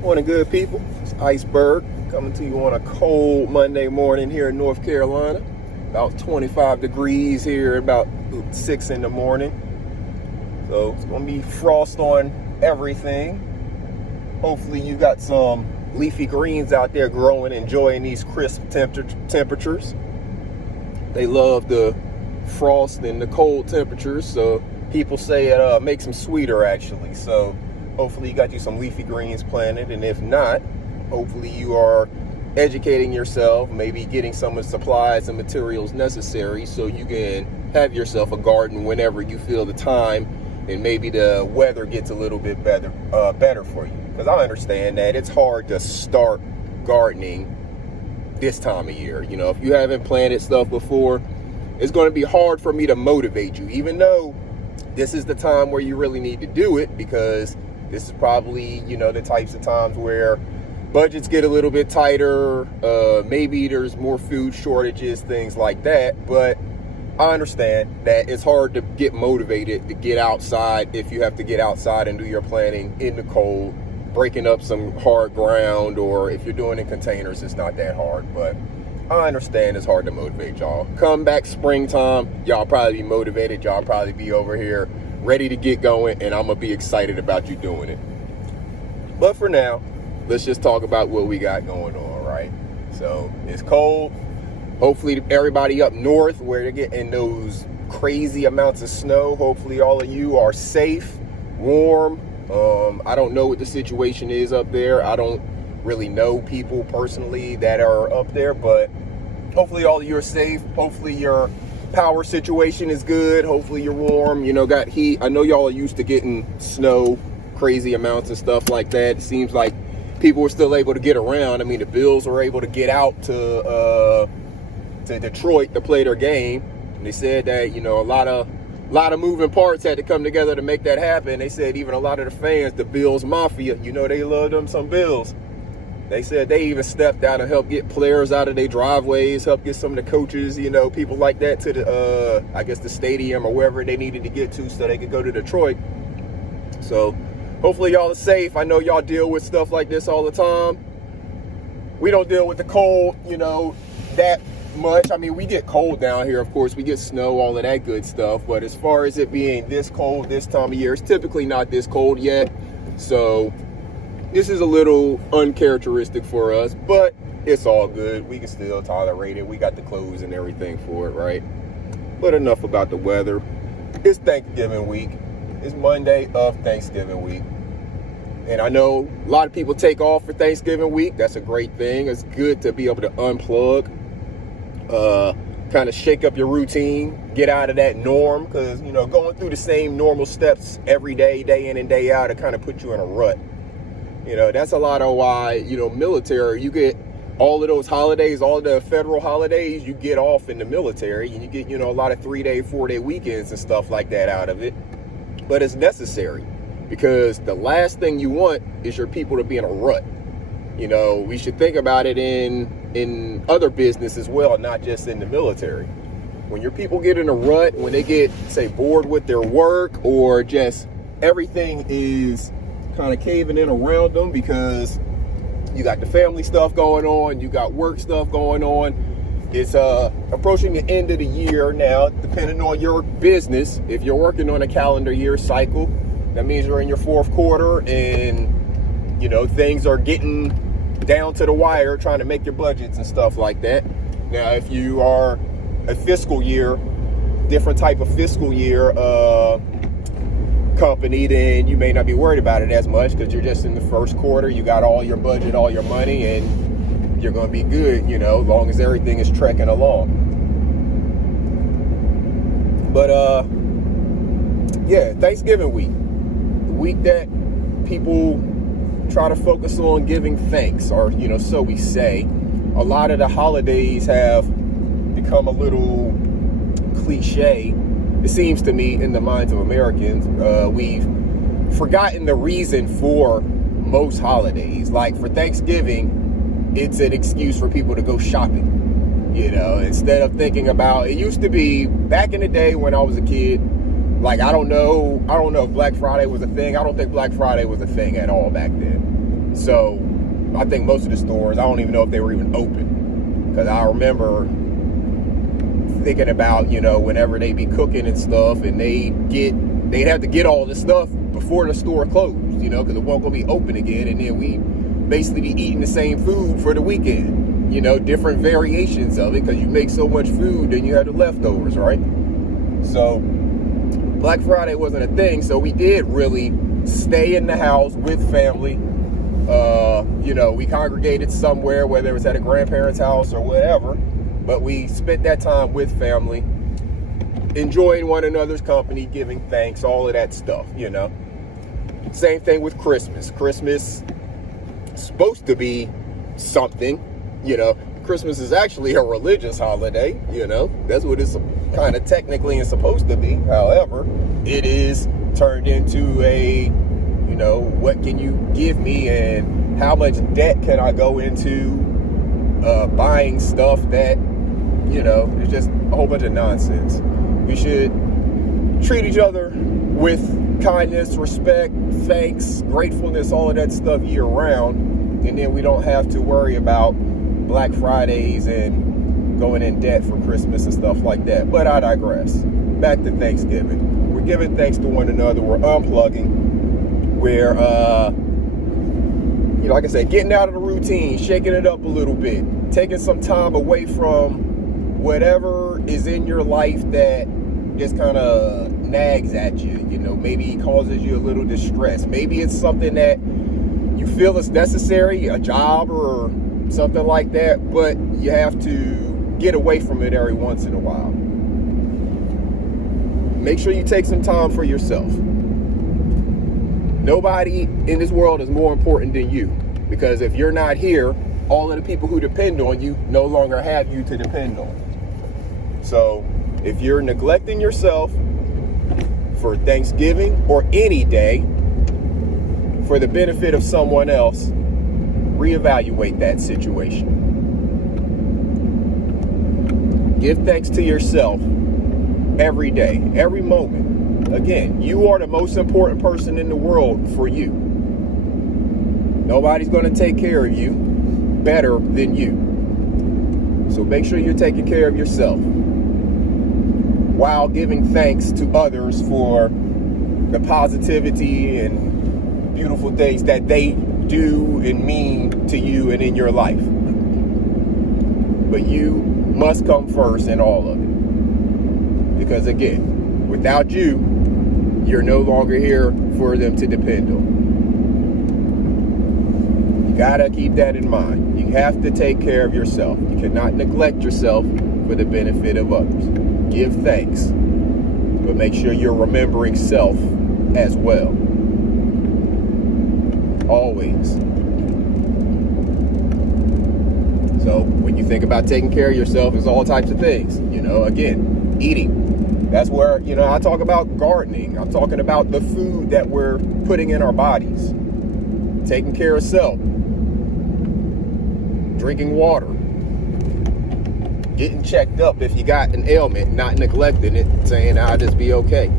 Morning, good people. It's Iceberg coming to you on a cold Monday morning here in North Carolina. About 25 degrees here, about 6 in the morning. So it's going to be frost on everything. Hopefully you got some leafy greens out there growing, enjoying these crisp temperatures. They love the frost and the cold temperatures, so people say it makes them sweeter actually. So hopefully you got you some leafy greens planted, and if not, hopefully you are educating yourself, maybe getting some of the supplies and materials necessary so you can have yourself a garden whenever you feel the time and maybe the weather gets a little bit better for you. Because I understand that it's hard to start gardening this time of year. You know, if you haven't planted stuff before, it's going to be hard for me to motivate you, even though this is the time where you really need to do it, because this is probably, you know, the types of times where budgets get a little bit tighter. Maybe there's more food shortages, things like that. But I understand that it's hard to get motivated to get outside if you have to get outside and do your planting in the cold, breaking up some hard ground, or if you're doing it in containers, it's not that hard. But I understand it's hard to motivate y'all. Come back springtime, y'all probably be motivated. Y'all probably be over here ready to get going, and I'm gonna be excited about you doing it. But for now, let's just talk about what we got going on, right? So it's cold. Hopefully everybody up north where they're getting those crazy amounts of snow, hopefully all of you are safe, warm. I don't know what the situation is up there. I don't really know people personally that are up there, but hopefully all of you are safe. Hopefully your power situation is good. Hopefully you're warm, you know, got heat. I know y'all are used to getting snow, crazy amounts of stuff like that. It seems like people were still able to get around. I mean, the Bills were able to get out to Detroit to play their game. And they said that, you know, a lot of moving parts had to come together to make that happen. They said even a lot of the fans, the Bills Mafia, you know, they love them some Bills. They said they even stepped out and helped get players out of their driveways, helped get some of the coaches, you know, people like that to the, I guess the stadium or wherever they needed to get to so they could go to Detroit. So hopefully y'all are safe. I know y'all deal with stuff like this all the time. We don't deal with the cold, you know, that much. I mean, we get cold down here, of course. We get snow, all of that good stuff. But as far as it being this cold this time of year, it's typically not this cold yet. So this is a little uncharacteristic for us, but it's all good. We can still tolerate it. We got the clothes and everything for it, right? But enough about the weather. It's Thanksgiving week. It's Monday of Thanksgiving week. And I know a lot of people take off for Thanksgiving week. That's a great thing. It's good to be able to unplug, kind of shake up your routine, get out of that norm, because, you know, going through the same normal steps every day, day in and day out, it kind of puts you in a rut. You know, that's a lot of why, you know, military, you get all of those holidays, all of the federal holidays, you get off in the military, and you get, you know, a lot of 3-day, 4-day weekends and stuff like that out of it. But it's necessary, because the last thing you want is your people to be in a rut. You know, we should think about it in other business as well, not just in the military. When your people get in a rut, when they get, say, bored with their work, or just everything is kind of caving in around them because you got the family stuff going on, you got work stuff going on. It's approaching the end of the year now, depending on your business. If you're working on a calendar year cycle, that means you're in your fourth quarter, and, you know, things are getting down to the wire, trying to make your budgets and stuff like that. Now, if you are a fiscal year, different type of fiscal year company, then you may not be worried about it as much, because you're just in the first quarter, you got all your budget, all your money, and you're going to be good, you know, as long as everything is trekking along. But yeah, Thanksgiving week, the week that people try to focus on giving thanks, or, you know, so we say. A lot of the holidays have become a little cliche, it seems to me, in the minds of Americans. We've forgotten the reason for most holidays. Like for Thanksgiving, it's an excuse for people to go shopping. You know, instead of thinking about, it used to be back in the day when I was a kid, like, I don't know if Black Friday was a thing. I don't think Black Friday was a thing at all back then. So I think most of the stores, I don't even know if they were even open, because I remember thinking about, whenever they be cooking and stuff, and they'd have to get all this stuff before the store closed, because it won't gonna be open again, and then we basically be eating the same food for the weekend, different variations of it, because you make so much food, then you have the leftovers, right? So Black Friday wasn't a thing, so we did really stay in the house with family. We congregated somewhere, whether it was at a grandparent's house or whatever, but we spent that time with family, enjoying one another's company, giving thanks, all of that stuff, Same thing with Christmas. Christmas is supposed to be something, Christmas is actually a religious holiday, That's what it's kind of technically is supposed to be. However, it is turned into a, what can you give me, and how much debt can I go into buying stuff that, it's just a whole bunch of nonsense. We should treat each other with kindness, respect, thanks, gratefulness, all of that stuff year round, and then we don't have to worry about Black Fridays and going in debt for Christmas and stuff like that. But I digress. Back to Thanksgiving. We're giving thanks to one another. We're unplugging. We're, like I said, getting out of the routine, shaking it up a little bit, taking some time away from whatever is in your life that just kind of nags at you. Maybe it causes you a little distress. Maybe it's something that you feel is necessary, a job or something like that, but you have to get away from it every once in a while. Make sure you take some time for yourself. Nobody in this world is more important than you, because if you're not here, all of the people who depend on you no longer have you to depend on. So if you're neglecting yourself for Thanksgiving or any day for the benefit of someone else, reevaluate that situation. Give thanks to yourself every day, every moment. Again, you are the most important person in the world for you. Nobody's going to take care of you better than you. So make sure you're taking care of yourself while giving thanks to others for the positivity and beautiful things that they do and mean to you and in your life. But you must come first in all of it. Because again, without you, you're no longer here for them to depend on. You gotta keep that in mind. You have to take care of yourself. You cannot neglect yourself for the benefit of others. Give thanks, but make sure you're remembering self as well. Always. So when you think about taking care of yourself, it's all types of things. Again, eating. That's where, I talk about gardening. I'm talking about the food that we're putting in our bodies. Taking care of self. Drinking water. Getting checked up if you got an ailment, not neglecting it, saying I'll just be okay.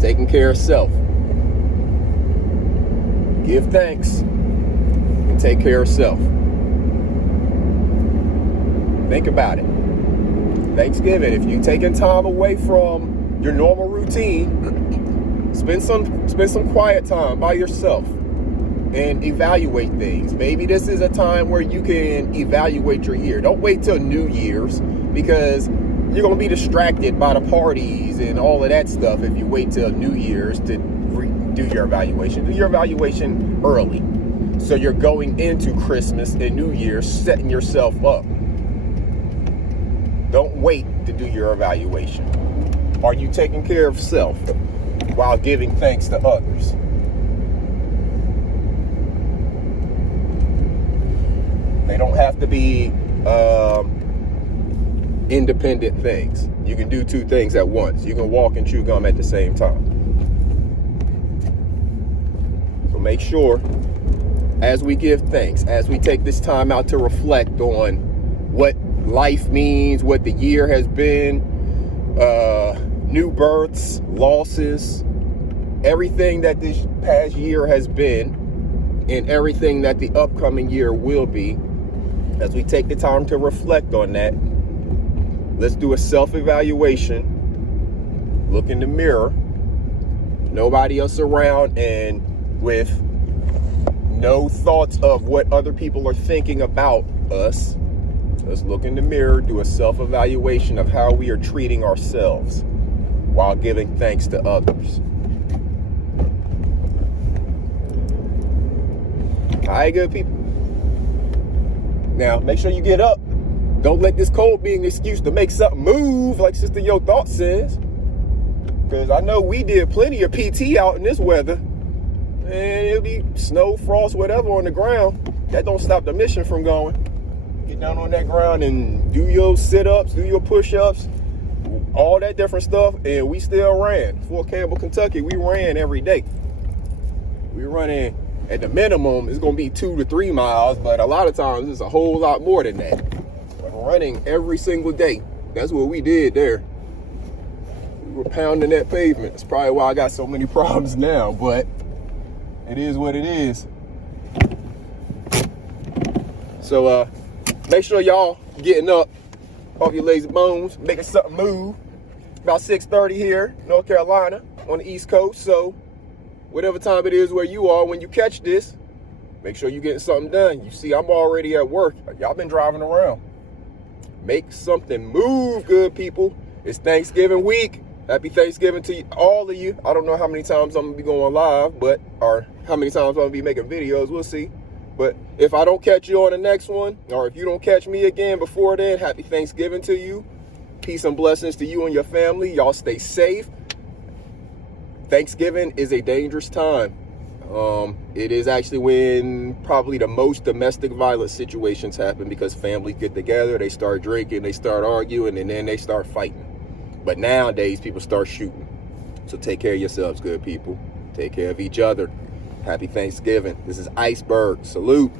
Taking care of self. Give thanks and take care of self. Think about it. Thanksgiving, if you're taking time away from your normal routine, spend some quiet time by yourself and evaluate things. Maybe this is a time where you can evaluate your year. Don't wait till New Year's, because you're going to be distracted by the parties and all of that stuff if you wait till New Year's to do your evaluation. Do your evaluation early, so you're going into Christmas and New Year's setting yourself up. Don't wait to do your evaluation. Are you taking care of self while giving thanks to others? They don't have to be independent things. You can do two things at once. You can walk and chew gum at the same time. So make sure, as we give thanks, as we take this time out to reflect on what life means, what the year has been, new births, losses, everything that this past year has been, and everything that the upcoming year will be. As we take the time to reflect on that, let's do a self-evaluation, look in the mirror, nobody else around, and with no thoughts of what other people are thinking about us, let's look in the mirror, do a self-evaluation of how we are treating ourselves while giving thanks to others. All right, good people. Now, make sure you get up. Don't let this cold be an excuse to make something move, like Sister Yo Thought says. Because I know we did plenty of PT out in this weather. And it'll be snow, frost, whatever on the ground. That don't stop the mission from going. Get down on that ground and do your sit-ups, do your push-ups, all that different stuff. And we still ran. Fort Campbell, Kentucky, we ran every day. We running. At the minimum, it's going to be 2 to 3 miles, but a lot of times it's a whole lot more than that. But running every single day, that's what we did there. We were pounding that pavement. That's probably why I got so many problems now, but it is what it is. So make sure y'all getting up off your lazy bones, making something move. About 6:30 here, North Carolina, on the East Coast, so whatever time it is where you are, when you catch this, make sure you're getting something done. You see, I'm already at work. Y'all been driving around. Make something move, good people. It's Thanksgiving week. Happy Thanksgiving to all of you. I don't know how many times I'm going to be going live, or how many times I'm going to be making videos. We'll see. But if I don't catch you on the next one, or if you don't catch me again before then, happy Thanksgiving to you. Peace and blessings to you and your family. Y'all stay safe. Thanksgiving is a dangerous time. It is actually when probably the most domestic violence situations happen, because families get together, they start drinking, they start arguing, and then they start fighting. But nowadays, people start shooting. So take care of yourselves, good people. Take care of each other. Happy Thanksgiving. This is Iceberg. Salute.